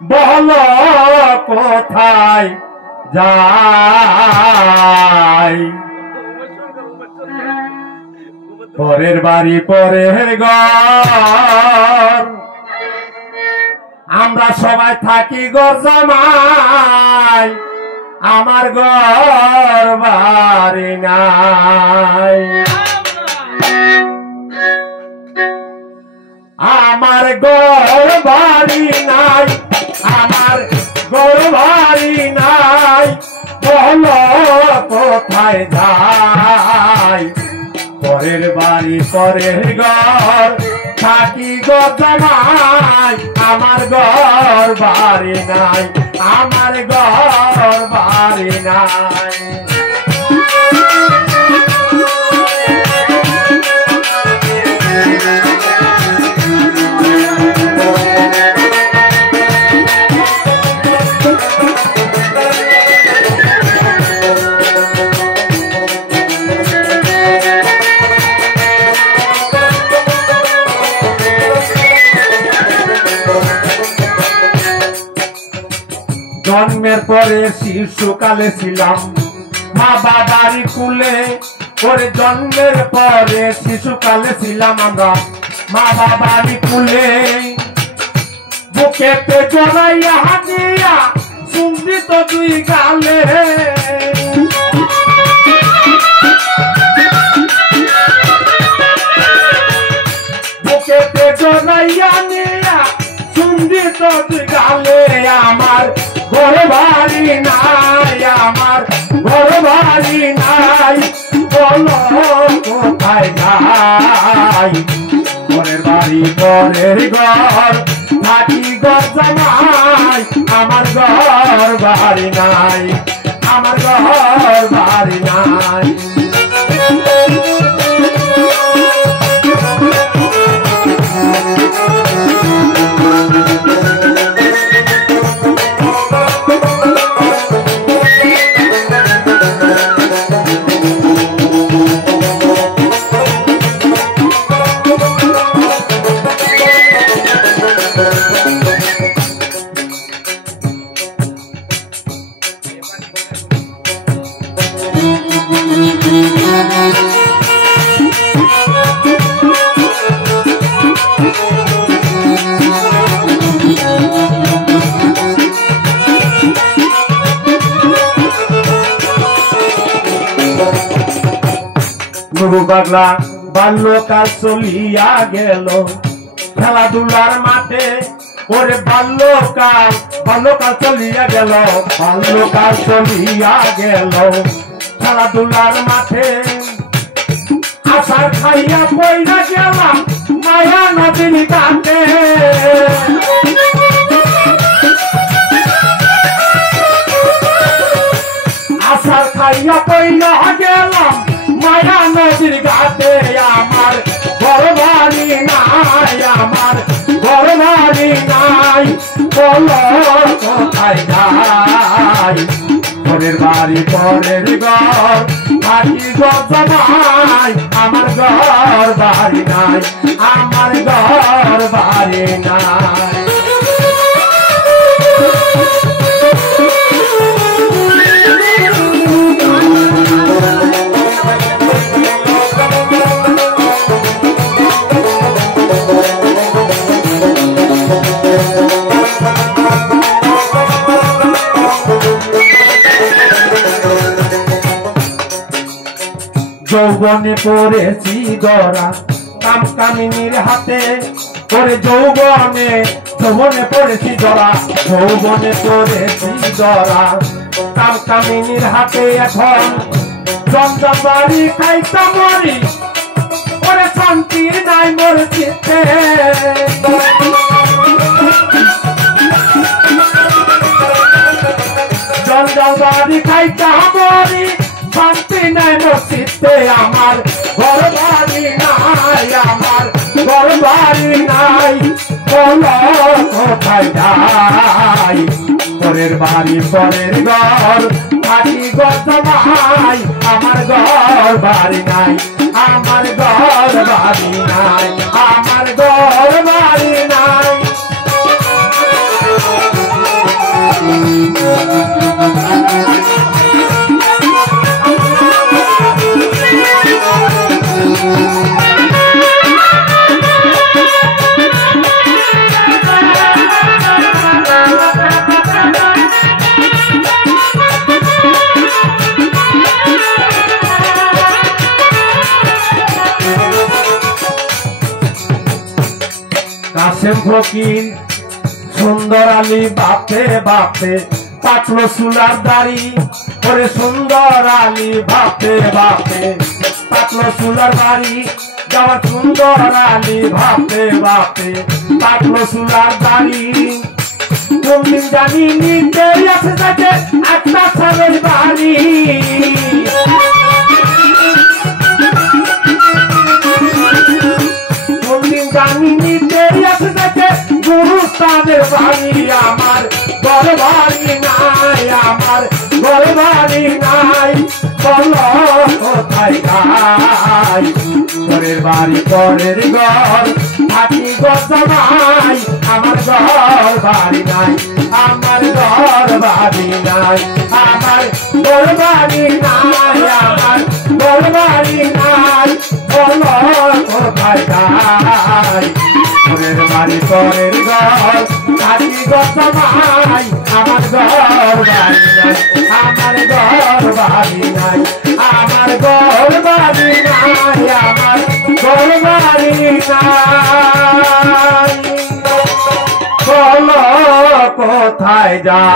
বলো কোথায় যাই পরের বাড়ি পরের ঘর আমরা সবাই থাকি ঘর জামাই আমার ঘর বাড়ি নাই আমার ঘর বাড়ি নাই আমার ঘর বাড়ি নাই বলো কোথায় যাই পরের বাড়ি পরের ঘর থাকি গো জামাই আমার ঘর বাড়ি নাই আমার ঘর বাড়ি নাই জন্মের পরে শিশুকালে ছিলাম মা বাবারই কুলে ওরে জন্মের পরে শিশুকালে ছিলাম আমরা মা বাবারই কুলে বুকেতে জড়াইয়া হাতিয়া শুনবি তো দুই গালে বুকেতে জড়াইয়া নিয়া শুনবি তো দুই গালে আমার ঘর বাড়ি নাই আমার ঘর বাড়ি নাই বলো কোথায় যাই ঘরের বাড়ি ঘরের ঘর থাকি ঘর জামাই আমার ঘর বাড়ি নাই আমার ঘর বাড়ি নাই নুরু পাগলা বাল্যকাল চলিয়া গেল খেলাধুলার মাঠে ওরে বাল্যকাল বাল্যকাল চলিয়া গেল বাল্যকাল চলিয়া গেল খেলাধুলার মাঠে আশার খাইয়া পয়রা গেলাম মায়া নদীর ঘাটে আশার খাইয়া পয়রা গেলাম মায়া নদীর ঘাটে আমার ঘর বাড়ি নাই আমার ঘর বাড়ি নাই বলো কোথায় যাই ঘরের বাড়ি পরের ঘর থাকি গো জামাই আমার ঘর বাড়ি নাই আমার ঘর বাড়ি নাই যৌবনে পড়েছি ধরা কাম কামিনীর হাতে করে যৌবনে যৌবনে পড়েছি ধরা যৌবনে পড়েছি ধরা কাম কামিনীর হাতে এখন জঞ্জা বাড়ি খাইতা মরি করে শান্তির নাই মোর চিত্তে জঞ্জা বাড়ি খাইতা মরি শান্তি নাই মসজিদে আমার ঘর বাড়ি নাই আমার ঘর বাড়ি নাই বলো কোথায় যাই পরের বাড়ি পরের ঘর থাকি ঘর জামাই আমার ঘর বাড়ি নাই আমার ঘর বাড়ি নাই আমার ঘর বাড়ি নাই কাশেম ফকির সুন্দর আলী বাপে বাপে পাতলো চুলার দাড়ি ওরে সুন্দর আলী বাপে বাপে পাতলো চুলার বাড়ি যাওয়া সুন্দর আলী বাপে বাপে পাতলো চুলার দাড়ি কোনদিন জানি নিতে আছে তাকে একটা ছাড়ের বাড়ি কোনদিন জানি নিতে আছে তাকে গুরুস্থানের বাড়ি আমার ঘর বাড়ি নাই আমার ঘর বাড়ি নাই বলো কোথায় যাই ঘরের বাড়ি পরের ঘর থাকি গজমাই আমার ঘর বাড়ি নাই আমার ঘর বাড়ি নাই আমার ঘর বাড়ি নাই আমার ঘর বাড়ি নাই বলো কোথায় যাই ঘরের বাড়ি পরের ঘর থাকি গজমাই আমার ঘর বাড়ি নাই আমার ঘর বাড়ি নাই আমার ঘর বাড়ি নাই আমার ঘর বাড়ি নাই বলো কোথায় যাই।